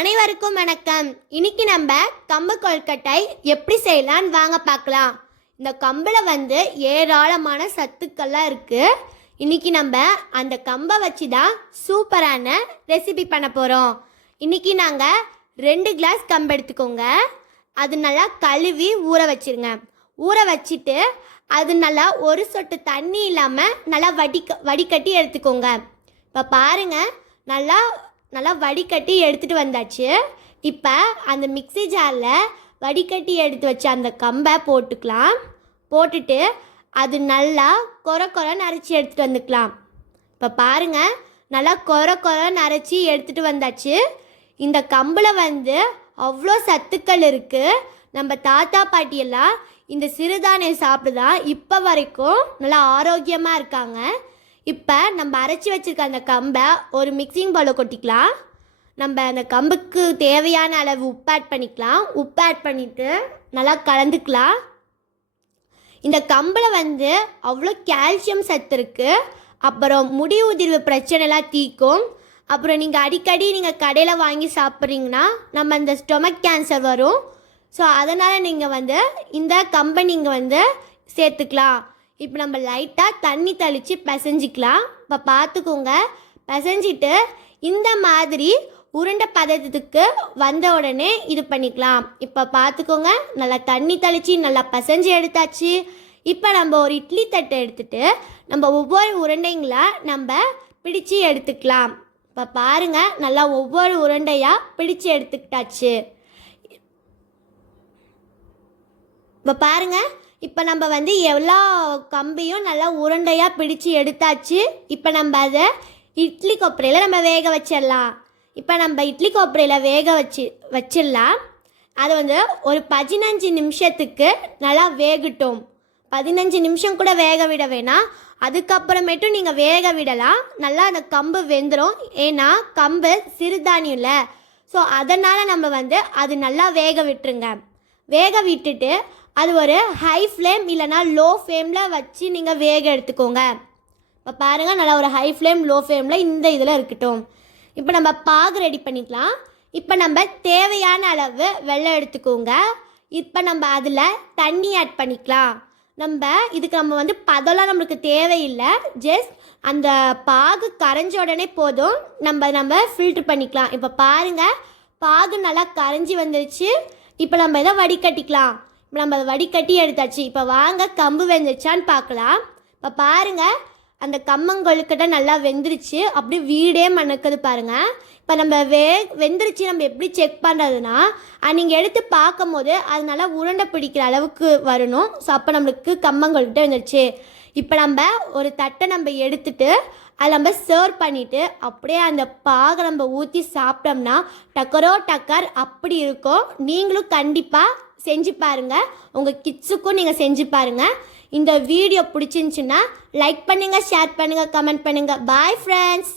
அனைவருக்கும் வணக்கம். இன்னைக்கு நம்ம கம்பு கொழுக்கட்டை எப்படி செய்யலாம்னு வாங்க பார்க்கலாம். இந்த கம்பில் வந்து ஏராளமான சத்துக்கள்லாம் இருக்குது இன்னைக்கு நம்ம அந்த கம்பை வச்சு தான் சூப்பரான ரெசிபி பண்ண போகிறோம் இன்னைக்கு நாங்கள் ரெண்டு கிளாஸ் கம்பு எடுத்துக்கோங்க. அது நல்லா கழுவி ஊற வச்சிருங்க. ஊற வச்சுட்டு அது நல்லா ஒரு சொட்டு தண்ணி இல்லாமல் நல்லா வடிக்க வடிகட்டி எடுத்துக்கோங்க. இப்போ பாருங்கள் நல்லா நல்லா வடிகட்டி எடுத்துகிட்டு வந்தாச்சு. இப்போ அந்த மிக்ஸி ஜாரில் வடிகட்டி எடுத்து வச்ச அந்த கம்பை போட்டுக்கலாம். போட்டுட்டு அது நல்லா கொர கொரன்னு அரைச்சி எடுத்துகிட்டு வந்துக்கலாம். இப்போ பாருங்க நல்லா கொர கொரன்னு அரைச்சி எடுத்துகிட்டு வந்தாச்சு. இந்த கம்பில் வந்து அவ்வளோ சத்துக்கள் இருக்குது நம்ம தாத்தா பாட்டியெல்லாம் இந்த சிறுதானியம் சாப்பிட்டு தான் இப்போ வரைக்கும் நல்லா ஆரோக்கியமாக இருக்காங்க. இப்போ நம்ம அரைச்சி வச்சிருக்க அந்த கம்பை ஒரு மிக்சிங் பவுலில் கொட்டிக்கலாம். நம்ம அந்த கம்புக்கு தேவையான அளவு உப்பு ஆட் பண்ணிக்கலாம். உப்பு ஆட் பண்ணிவிட்டு நல்லா கலந்துக்கலாம். இந்த கம்பில் வந்து அவ்வளோ கால்சியம் சத்து இருக்குது அப்புறம் முடி உதிர்வு பிரச்சனைலாம் தீக்கும் அப்புறம் நீங்கள் அடிக்கடி நீங்கள் கடையில் வாங்கி சாப்பிட்றீங்கன்னா நம்ம அந்த ஸ்டொமக் கேன்சர் வரும். ஸோ அதனால் நீங்கள் வந்து இந்த கம்பை நீங்கள் வந்து சேர்த்துக்கலாம். இப்போ நம்ம லைட்டாக தண்ணி தெளித்து பிசைஞ்சிக்கலாம். இப்போ பார்த்துக்கோங்க பிசைஞ்சிட்டு இந்த மாதிரி உருண்டை பதத்துக்கு வந்த உடனே இது பண்ணிக்கலாம். இப்போ பார்த்துக்கோங்க நல்லா தண்ணி தெளித்து நல்லா பிசைஞ்சு எடுத்தாச்சு. இப்போ நம்ம ஒரு இட்லி தட்டை எடுத்துட்டு நம்ம ஒவ்வொரு உருண்டைங்களா நம்ம பிடிச்சு எடுத்துக்கலாம். இப்போ பாருங்க. நல்லா ஒவ்வொரு உருண்டையாக பிடிச்சு எடுத்துக்கிட்டாச்சு. இப்போ பாருங்கள் இப்போ நம்ம வந்து எல்லா கம்பியும் நல்லா உருண்டையாக பிடிச்சு எடுத்தாச்சு. இப்போ நம்ம அதை இட்லி கொப்பரையில் நம்ம வேக வச்சிடலாம். இப்போ நம்ம இட்லி கொப்பரையில் வேக வச்சு வச்சிடலாம். அது வந்து ஒரு பதினஞ்சு நிமிஷத்துக்கு நல்லா வேகட்டும். பதினஞ்சு நிமிஷம் கூட வேக விட வேணாம். அதுக்கப்புறமேட்டும் நீங்கள் வேக விடலாம். நல்லா அந்த கம்பு வெந்துடும் ஏன்னா கம்பு சிறுதானியம் இல்லை. ஸோ அதனால் நம்ம வந்து அது நல்லா வேக விட்டுருங்க. வேக விட்டுட்டு அது ஒரு ஹை ஃப்ளேம் இல்லைனா லோ ஃப்ளேமில் வச்சு நீங்கள் வேக எடுத்துக்கோங்க. இப்போ பாருங்கள் நல்லா ஒரு ஹை ஃப்ளேம் லோ ஃப்ளேமில் இந்த இதில் இருக்கட்டும். இப்போ நம்ம பாகு ரெடி பண்ணிக்கலாம். இப்போ நம்ம தேவையான அளவு வெள்ளம் எடுத்துக்கோங்க. இப்போ நம்ம அதில் தண்ணி ஆட் பண்ணிக்கலாம். நம்ம இதுக்கு நம்ம வந்து பதம்லாம் நம்மளுக்கு தேவையில்லை. ஜஸ்ட் அந்த பாகு கரைஞ்ச உடனே போதும். நம்ம நம்ம ஃபில்ட்ரு பண்ணிக்கலாம். இப்போ பாருங்கள் பாகு நல்லா கரைஞ்சி வந்துருச்சு. இப்போ நம்ம இதை வடிகட்டிக்கலாம். நம்ம அதை வடிகட்டி எடுத்தாச்சு. இப்போ வாங்க கம்பு வெந்துருச்சான்னு பார்க்கலாம். இப்போ பாருங்கள் அந்த கம்மங்கொழுக்கட்டை நல்லா வெந்துருச்சு. அப்படியே வீடே மணக்குது பாருங்கள் இப்போ நம்ம வே வெந்துருச்சு நம்ம எப்படி செக் பண்ணுறதுனா நீங்கள் எடுத்து பார்க்கும் போது அது நல்லா உருண்டை பிடிக்கிற அளவுக்கு வரணும். ஸோ அப்போ நம்மளுக்கு கம்மங்கொழுக்கட்டை வந்துருச்சு. இப்போ நம்ம ஒரு தட்டை நம்ம எடுத்துட்டு அதை நம்ம சர்வ் பண்ணிவிட்டு அப்படியே அந்த பாகை நம்ம ஊற்றி சாப்பிட்டோம்னா டக்கரோ டக்கர் அப்படி இருக்கும். நீங்களும் கண்டிப்பாக செஞ்சு பாருங்கள் உங்கள் கிட்ஸுக்கும் நீங்கள் செஞ்சு பாருங்கள் இந்த வீடியோ பிடிச்சிருந்துச்சுன்னா லைக் பண்ணுங்கள் ஷேர் பண்ணுங்கள் கமெண்ட் பண்ணுங்கள் பாய் ஃப்ரெண்ட்ஸ்